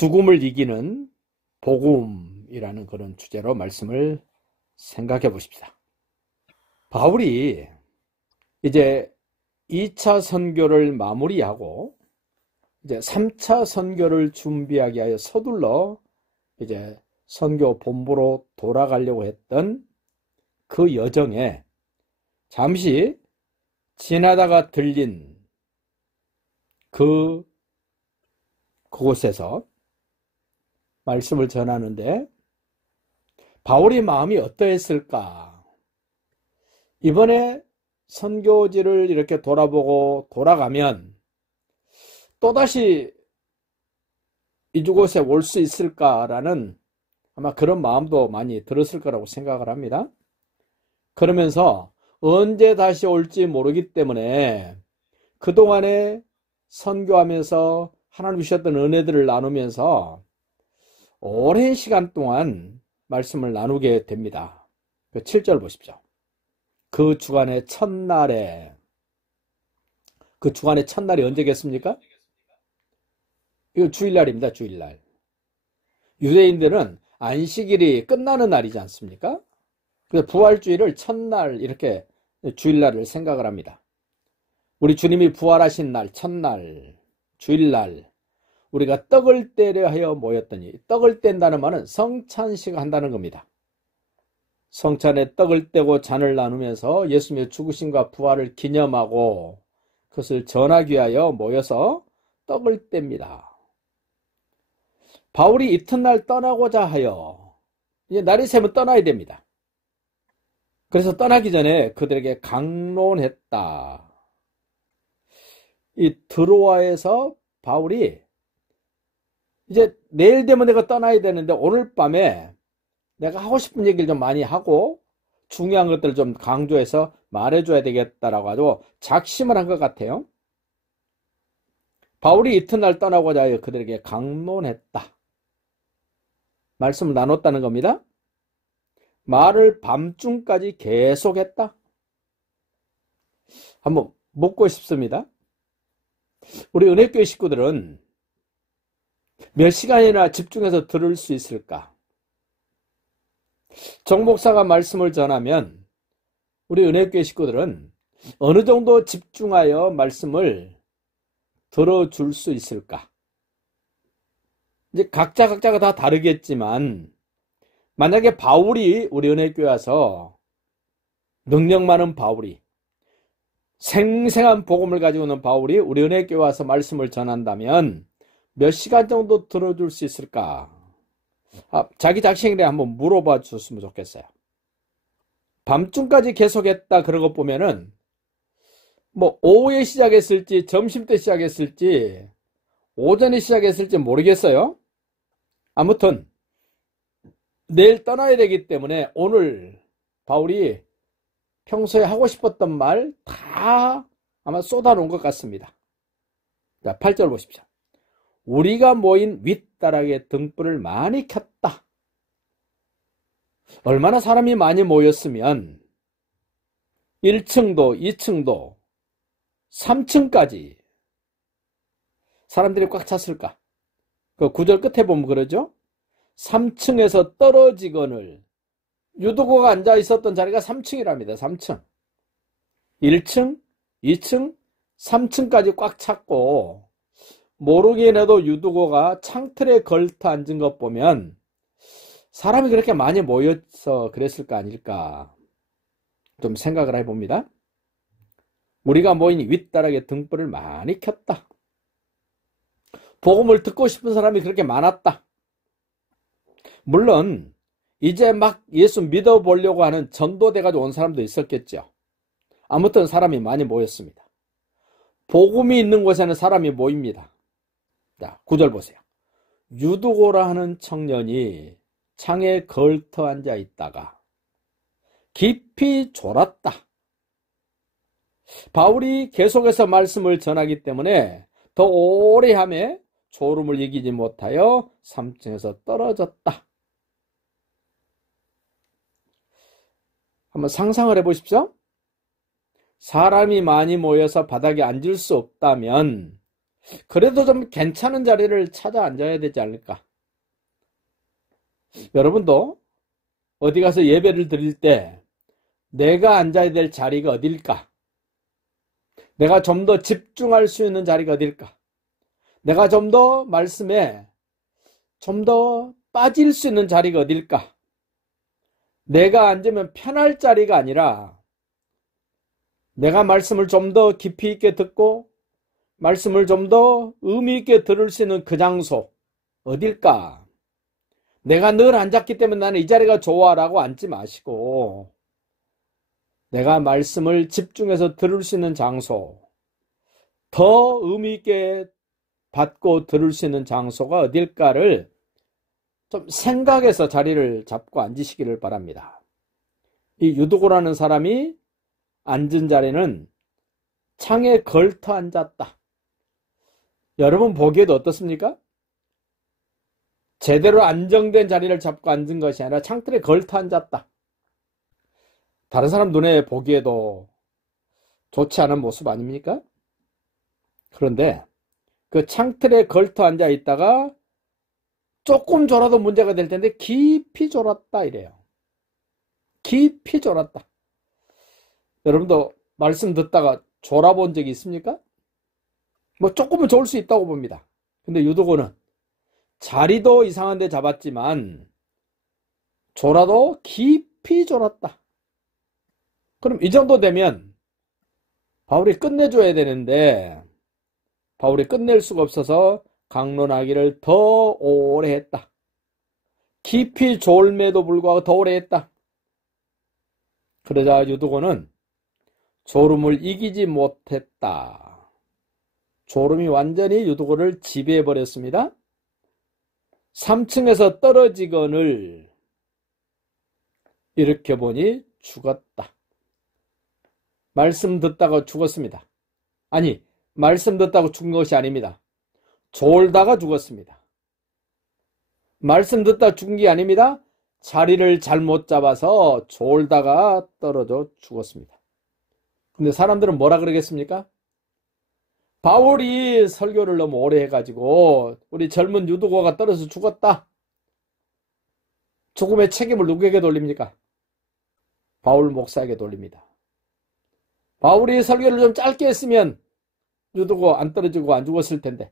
죽음을 이기는 복음이라는 그런 주제로 말씀을 생각해 보십시다. 바울이 이제 2차 선교를 마무리하고 이제 3차 선교를 준비하기 위하여 서둘러 이제 선교 본부로 돌아가려고 했던 그 여정에 잠시 지나다가 들린 그곳에서 말씀을 전하는데 바울의 마음이 어떠했을까? 이번에 선교지를 이렇게 돌아보고 돌아가면 또다시 이곳에 올 수 있을까라는 아마 그런 마음도 많이 들었을 거라고 생각을 합니다. 그러면서 언제 다시 올지 모르기 때문에 그동안에 선교하면서 하나님 주셨던 은혜들을 나누면서 오랜 시간 동안 말씀을 나누게 됩니다. 7절 보십시오. 그 주간의 첫날이 언제겠습니까? 이거 주일날입니다. 주일날. 유대인들은 안식일이 끝나는 날이지 않습니까? 그래서 부활주일을 첫날 이렇게 주일날을 생각을 합니다. 우리 주님이 부활하신 날, 첫날, 주일날 우리가 떡을 떼려 하여 모였더니, 떡을 뗀다는 말은 성찬식 한다는 겁니다. 성찬에 떡을 떼고 잔을 나누면서 예수님의 죽으심과 부활을 기념하고 그것을 전하기 위하여 모여서 떡을 뗍니다. 바울이 이튿날 떠나고자 하여 이제 날이 새면 떠나야 됩니다. 그래서 떠나기 전에 그들에게 강론했다. 이 드로아에서 바울이 이제 내일 되면 내가 떠나야 되는데 오늘 밤에 내가 하고 싶은 얘기를 좀 많이 하고 중요한 것들을 좀 강조해서 말해줘야 되겠다라고 하고 작심을 한 것 같아요. 바울이 이튿날 떠나고자 하여 그들에게 강론했다. 말씀을 나눴다는 겁니다. 말을 밤중까지 계속했다. 한번 묻고 싶습니다. 우리 은혜교회 식구들은 몇 시간이나 집중해서 들을 수 있을까? 정 목사가 말씀을 전하면 우리 은혜교회 식구들은 어느 정도 집중하여 말씀을 들어줄 수 있을까? 이제 각자가 다 다르겠지만 만약에 바울이 우리 은혜교회 와서 능력 많은 바울이 생생한 복음을 가지고 있는 바울이 우리 은혜교회 와서 말씀을 전한다면 몇 시간 정도 들어줄 수 있을까? 자기 자신에게 한번 물어봐 줬으면 좋겠어요. 밤중까지 계속했다 그런 거 보면은 뭐 오후에 시작했을지 점심때 시작했을지 오전에 시작했을지 모르겠어요. 아무튼 내일 떠나야 되기 때문에 오늘 바울이 평소에 하고 싶었던 말 다 아마 쏟아놓은 것 같습니다. 자, 8절 보십시오. 우리가 모인 윗다락에 등불을 많이 켰다. 얼마나 사람이 많이 모였으면 1층도 2층도 3층까지 사람들이 꽉 찼을까? 그 9절 끝에 보면 그러죠? 3층에서 떨어지거늘 유도고가 앉아 있었던 자리가 3층이랍니다. 3층. 1층, 2층, 3층까지 꽉 찼고 모르긴 해도 유도고가 창틀에 걸터 앉은 것 보면 사람이 그렇게 많이 모여서 그랬을까 아닐까 좀 생각을 해봅니다. 우리가 모인 윗다락에 등불을 많이 켰다. 복음을 듣고 싶은 사람이 그렇게 많았다. 물론 이제 막 예수 믿어보려고 하는 전도돼가지고 온 사람도 있었겠죠. 아무튼 사람이 많이 모였습니다. 복음이 있는 곳에는 사람이 모입니다. 자, 9절 보세요. 유두고라 하는 청년이 창에 걸터 앉아 있다가 깊이 졸았다. 바울이 계속해서 말씀을 전하기 때문에 더 오래 함에 졸음을 이기지 못하여 3층에서 떨어졌다. 한번 상상을 해보십시오. 사람이 많이 모여서 바닥에 앉을 수 없다면 그래도 좀 괜찮은 자리를 찾아 앉아야 되지 않을까? 여러분도 어디 가서 예배를 드릴 때 내가 앉아야 될 자리가 어딜까? 내가 좀 더 집중할 수 있는 자리가 어딜까? 내가 좀 더 말씀에 좀 더 빠질 수 있는 자리가 어딜까? 내가 앉으면 편할 자리가 아니라 내가 말씀을 좀 더 깊이 있게 듣고 말씀을 좀 더 의미 있게 들을 수 있는 그 장소 어딜까? 내가 늘 앉았기 때문에 나는 이 자리가 좋아라고 앉지 마시고 내가 말씀을 집중해서 들을 수 있는 장소, 더 의미 있게 받고 들을 수 있는 장소가 어딜까를 좀 생각해서 자리를 잡고 앉으시기를 바랍니다. 이 유두고라는 사람이 앉은 자리는 창에 걸터 앉았다. 여러분 보기에도 어떻습니까? 제대로 안정된 자리를 잡고 앉은 것이 아니라 창틀에 걸터 앉았다. 다른 사람 눈에 보기에도 좋지 않은 모습 아닙니까? 그런데 그 창틀에 걸터 앉아 있다가 조금 졸아도 문제가 될 텐데 깊이 졸았다 이래요. 깊이 졸았다. 여러분도 말씀 듣다가 졸아본 적이 있습니까? 뭐 조금은 졸을 수 있다고 봅니다. 근데 유두고는 자리도 이상한 데 잡았지만 졸아도 깊이 졸았다. 그럼 이 정도 되면 바울이 끝내줘야 되는데 바울이 끝낼 수가 없어서 강론하기를 더 오래 했다. 깊이 졸음에도 불구하고 더 오래 했다. 그러자 유두고는 졸음을 이기지 못했다. 졸음이 완전히 유두고를 지배해버렸습니다. 3층에서 떨어지거늘 일으켜보니 죽었다. 말씀 듣다가 죽었습니다. 아니, 말씀 듣다가 죽은 것이 아닙니다. 졸다가 죽었습니다. 말씀 듣다 죽은 게 아닙니다. 자리를 잘못 잡아서 졸다가 떨어져 죽었습니다. 근데 사람들은 뭐라 그러겠습니까? 바울이 설교를 너무 오래 해가지고 우리 젊은 유두고가 떨어져 죽었다. 죽음의 책임을 누구에게 돌립니까? 바울 목사에게 돌립니다. 바울이 설교를 좀 짧게 했으면 유두고 안 떨어지고 안 죽었을 텐데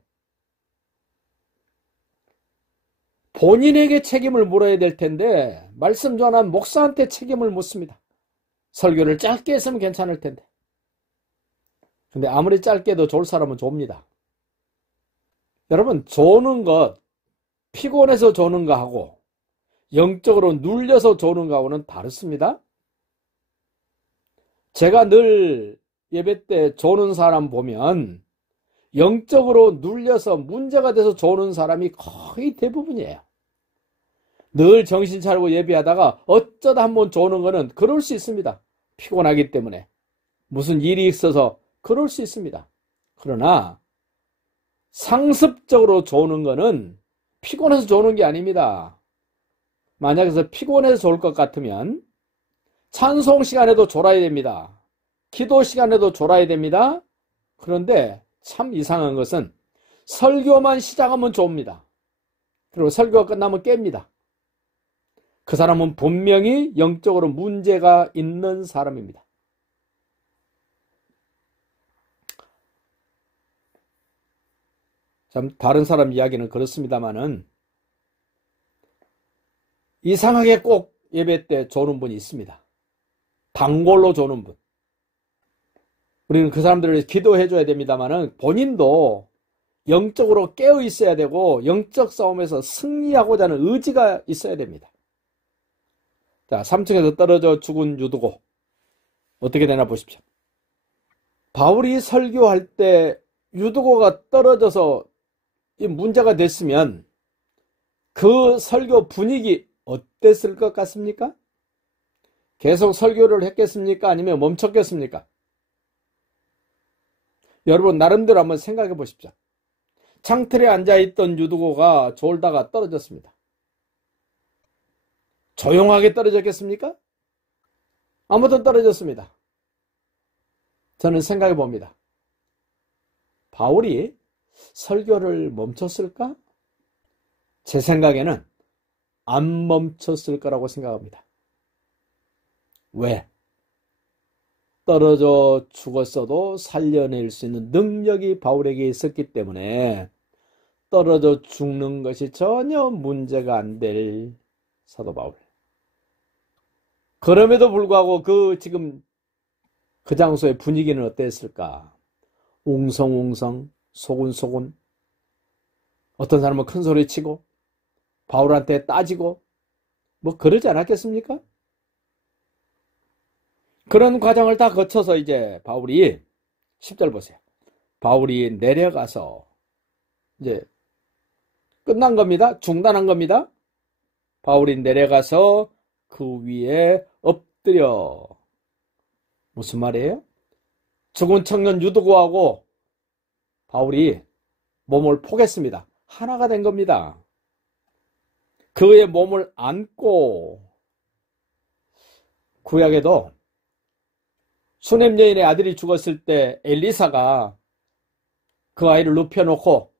본인에게 책임을 물어야 될 텐데 말씀 전한 목사한테 책임을 묻습니다. 설교를 짧게 했으면 괜찮을 텐데 근데 아무리 짧게 해도 좋을 사람은 좁니다. 여러분 조는 것 피곤해서 조는 거하고 영적으로 눌려서 조는 거하고는 다릅니다. 제가 늘 예배 때 조는 사람 보면 영적으로 눌려서 문제가 돼서 조는 사람이 거의 대부분이에요. 늘 정신 차리고 예배하다가 어쩌다 한번 조는 거는 그럴 수 있습니다. 피곤하기 때문에 무슨 일이 있어서 그럴 수 있습니다. 그러나 상습적으로 조는 거는 피곤해서 조는 게 아닙니다. 만약에 피곤해서 졸 것 같으면 찬송 시간에도 졸아야 됩니다. 기도 시간에도 졸아야 됩니다. 그런데 참 이상한 것은 설교만 시작하면 좁니다. 그리고 설교가 끝나면 깹니다. 그 사람은 분명히 영적으로 문제가 있는 사람입니다. 참 다른 사람 이야기는 그렇습니다만은 이상하게 꼭 예배 때 조는 분이 있습니다. 단골로 조는 분. 우리는 그 사람들을 위해서 기도해 줘야 됩니다만은 본인도 영적으로 깨어 있어야 되고 영적 싸움에서 승리하고자 하는 의지가 있어야 됩니다. 자, 3층에서 떨어져 죽은 유두고 어떻게 되나 보십시오. 바울이 설교할 때 유두고가 떨어져서 이 문제가 됐으면 그 설교 분위기 어땠을 것 같습니까? 계속 설교를 했겠습니까? 아니면 멈췄겠습니까? 여러분 나름대로 한번 생각해 보십시오. 창틀에 앉아있던 유두고가 졸다가 떨어졌습니다. 조용하게 떨어졌겠습니까? 아무튼 떨어졌습니다. 저는 생각해 봅니다. 바울이 설교를 멈췄을까? 제 생각에는 안 멈췄을 거라고 생각합니다. 왜? 떨어져 죽었어도 살려낼 수 있는 능력이 바울에게 있었기 때문에 떨어져 죽는 것이 전혀 문제가 안 될 사도 바울. 그럼에도 불구하고 지금 그 장소의 분위기는 어땠을까? 웅성웅성, 소곤소곤. 어떤 사람은 큰 소리 치고 바울한테 따지고 뭐 그러지 않았겠습니까? 그런 과정을 다 거쳐서 이제 바울이 10절 보세요. 바울이 내려가서 이제 끝난 겁니다. 중단한 겁니다. 바울이 내려가서 그 위에 엎드려. 무슨 말이에요? 죽은 청년 유두고하고 바울이 몸을 포겠습니다. 하나가 된 겁니다. 그의 몸을 안고, 구약에도 수냄 여인의 아들이 죽었을 때 엘리사가 그 아이를 눕혀놓고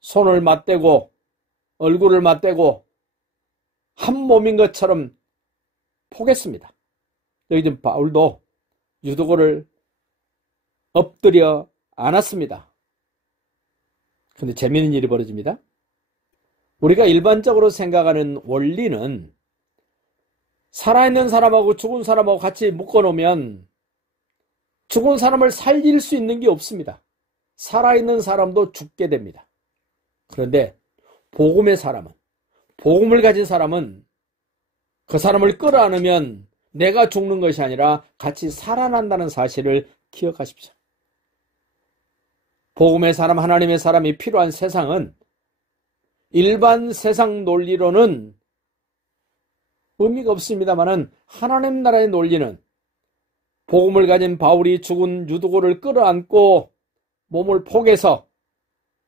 손을 맞대고 얼굴을 맞대고 한 몸인 것처럼 포겠습니다. 여기 지금 바울도 유두고를 엎드려 안았습니다. 근데 재미있는 일이 벌어집니다. 우리가 일반적으로 생각하는 원리는 살아있는 사람하고 죽은 사람하고 같이 묶어놓으면 죽은 사람을 살릴 수 있는 게 없습니다. 살아있는 사람도 죽게 됩니다. 그런데 복음의 사람은, 복음을 가진 사람은 그 사람을 끌어안으면 내가 죽는 것이 아니라 같이 살아난다는 사실을 기억하십시오. 복음의 사람, 하나님의 사람이 필요한 세상은 일반 세상 논리로는 의미가 없습니다만은 하나님 나라의 논리는 복음을 가진 바울이 죽은 유두고를 끌어안고 몸을 포개서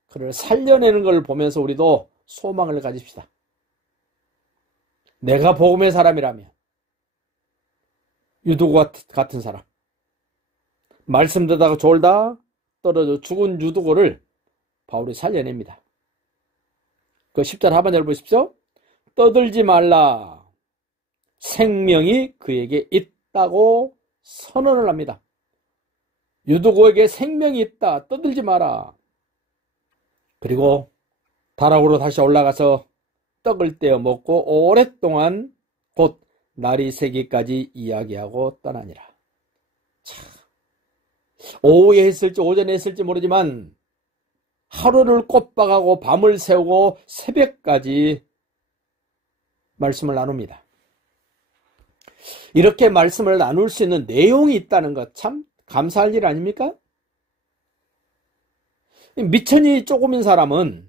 그를 살려내는 걸 보면서 우리도 소망을 가집시다. 내가 복음의 사람이라면 유두고 같은 사람, 말씀 듣다가 졸다 떨어져 죽은 유두고를 바울이 살려냅니다. 그 10절 하반절 보십시오. 떠들지 말라. 생명이 그에게 있다고 선언을 합니다. 유두고에게 생명이 있다. 떠들지 마라. 그리고 다락으로 다시 올라가서 떡을 떼어 먹고 오랫동안 곧 날이 새기까지 이야기하고 떠나니라. 참, 오후에 했을지 오전에 했을지 모르지만 하루를 꼬박하고 밤을 새우고 새벽까지 말씀을 나눕니다. 이렇게 말씀을 나눌 수 있는 내용이 있다는 것 참 감사할 일 아닙니까? 미천이 조금인 사람은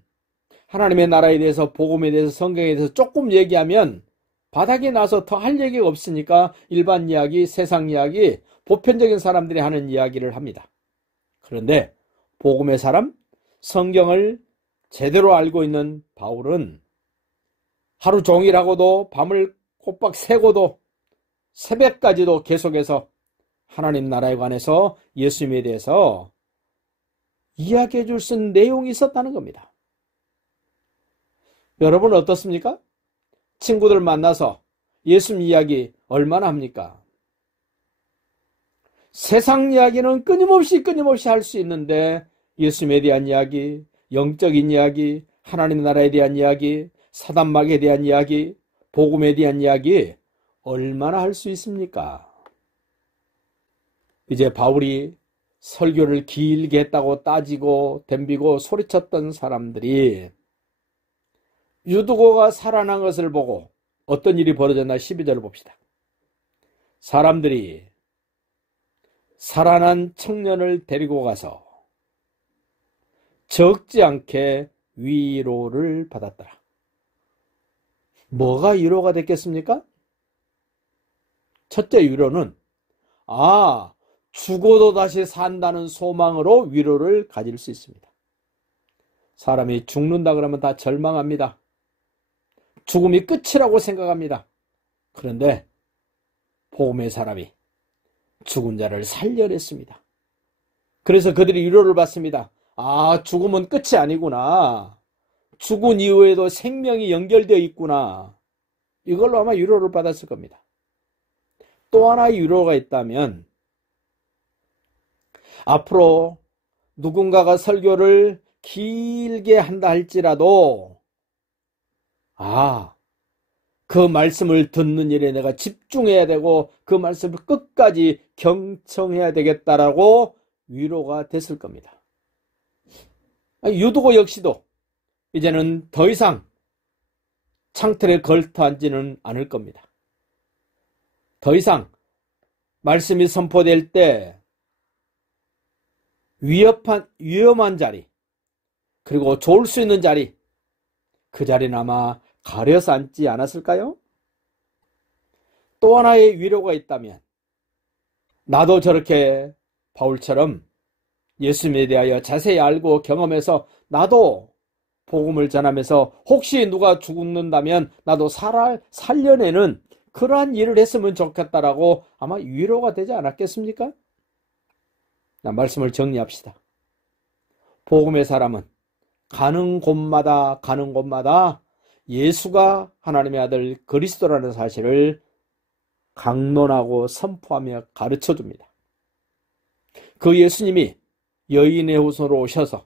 하나님의 나라에 대해서, 복음에 대해서, 성경에 대해서 조금 얘기하면 바닥에 나서 더 할 얘기가 없으니까 일반 이야기, 세상 이야기, 보편적인 사람들이 하는 이야기를 합니다. 그런데 복음의 사람, 성경을 제대로 알고 있는 바울은 하루 종일하고도 밤을 꼬박 새고도 새벽까지도 계속해서 하나님 나라에 관해서, 예수님에 대해서 이야기해 줄 수 있는 내용이 있었다는 겁니다. 여러분 어떻습니까? 친구들 만나서 예수님 이야기 얼마나 합니까? 세상 이야기는 끊임없이 할 수 있는데 예수님에 대한 이야기, 영적인 이야기, 하나님 나라에 대한 이야기, 사단마귀에 대한 이야기, 복음에 대한 이야기 얼마나 할 수 있습니까? 이제 바울이 설교를 길게 했다고 따지고 덤비고 소리쳤던 사람들이 유두고가 살아난 것을 보고 어떤 일이 벌어졌나 12절을 봅시다. 사람들이 살아난 청년을 데리고 가서 적지 않게 위로를 받았더라. 뭐가 위로가 됐겠습니까? 첫째 위로는 죽어도 다시 산다는 소망으로 위로를 가질 수 있습니다. 사람이 죽는다 그러면 다 절망합니다. 죽음이 끝이라고 생각합니다. 그런데 복음의 사람이 죽은 자를 살려냈습니다. 그래서 그들이 위로를 받습니다. 아, 죽음은 끝이 아니구나. 죽은 이후에도 생명이 연결되어 있구나. 이걸로 아마 위로를 받았을 겁니다. 또 하나의 위로가 있다면, 앞으로 누군가가 설교를 길게 한다 할지라도, 그 말씀을 듣는 일에 내가 집중해야 되고 그 말씀을 끝까지 경청해야 되겠다라고 위로가 됐을 겁니다. 유두고 역시도 이제는 더 이상 창틀에 걸터 앉지는 않을 겁니다. 더 이상 말씀이 선포될 때 위험한 자리, 그리고 좋을 수 있는 자리, 그 자리는 아마 가려서 앉지 않았을까요? 또 하나의 위로가 있다면, 나도 저렇게 바울처럼 예수님에 대하여 자세히 알고 경험해서 나도 복음을 전하면서 혹시 누가 죽는다면 나도 살려내는 그러한 일을 했으면 좋겠다라고 아마 위로가 되지 않았겠습니까? 말씀을 정리합시다. 복음의 사람은 가는 곳마다 예수가 하나님의 아들 그리스도라는 사실을 강론하고 선포하며 가르쳐줍니다. 그 예수님이 여인의 후손으로 오셔서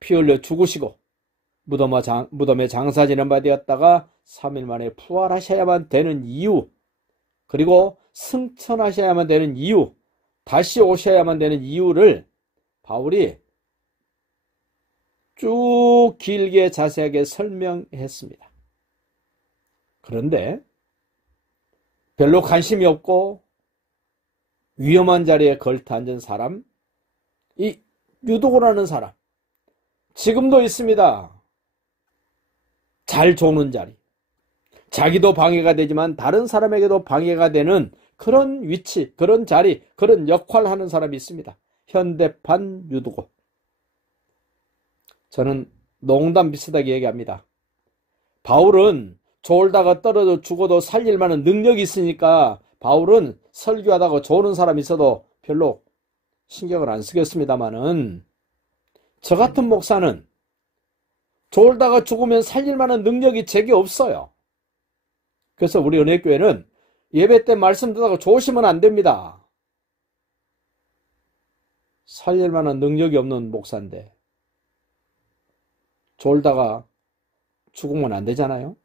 피 흘려 죽으시고 무덤에 장사 지낸 바 되었다가 3일 만에 부활하셔야만 되는 이유, 그리고 승천하셔야만 되는 이유, 다시 오셔야만 되는 이유를 바울이 쭉 길게 자세하게 설명했습니다. 그런데 별로 관심이 없고 위험한 자리에 걸터 앉은 사람, 이 유도고라는 사람, 지금도 있습니다. 잘 조는 자리, 자기도 방해가 되지만 다른 사람에게도 방해가 되는 그런 위치, 그런 자리, 그런 역할을 하는 사람이 있습니다. 현대판 유도고. 저는 농담 비슷하게 얘기합니다. 바울은 졸다가 떨어져 죽어도 살릴 만한 능력이 있으니까 바울은 설교하다가 조는 사람이 있어도 별로 신경을 안 쓰겠습니다만은, 저 같은 목사는 졸다가 죽으면 살릴 만한 능력이 제게 없어요. 그래서 우리 은혜교회는 예배 때 말씀 듣다가 조시면 안 됩니다. 살릴 만한 능력이 없는 목사인데 졸다가 죽으면 안 되잖아요.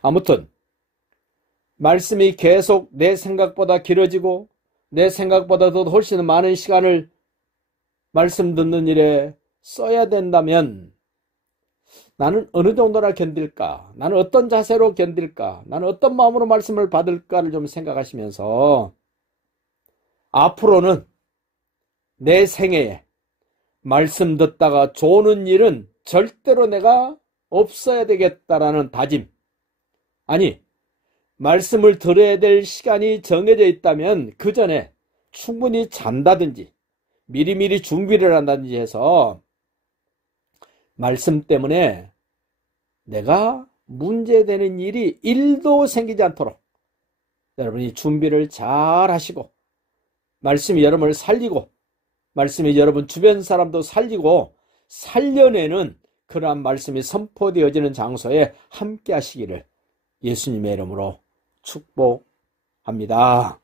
아무튼 말씀이 계속 내 생각보다 길어지고 내 생각보다도 훨씬 많은 시간을 말씀 듣는 일에 써야 된다면 나는 어느 정도나 견딜까? 나는 어떤 자세로 견딜까? 나는 어떤 마음으로 말씀을 받을까를 좀 생각하시면서 앞으로는 내 생애에 말씀 듣다가 조는 일은 절대로 내가 없어야 되겠다라는 다짐. 아니, 말씀을 들어야 될 시간이 정해져 있다면 그 전에 충분히 잔다든지 미리미리 준비를 한다든지 해서 말씀 때문에 내가 문제되는 일이 1도 생기지 않도록 여러분이 준비를 잘 하시고, 말씀이 여러분을 살리고 말씀이 여러분 주변 사람도 살리고 살려내는 그러한 말씀이 선포되어지는 장소에 함께 하시기를 예수님의 이름으로 축복합니다.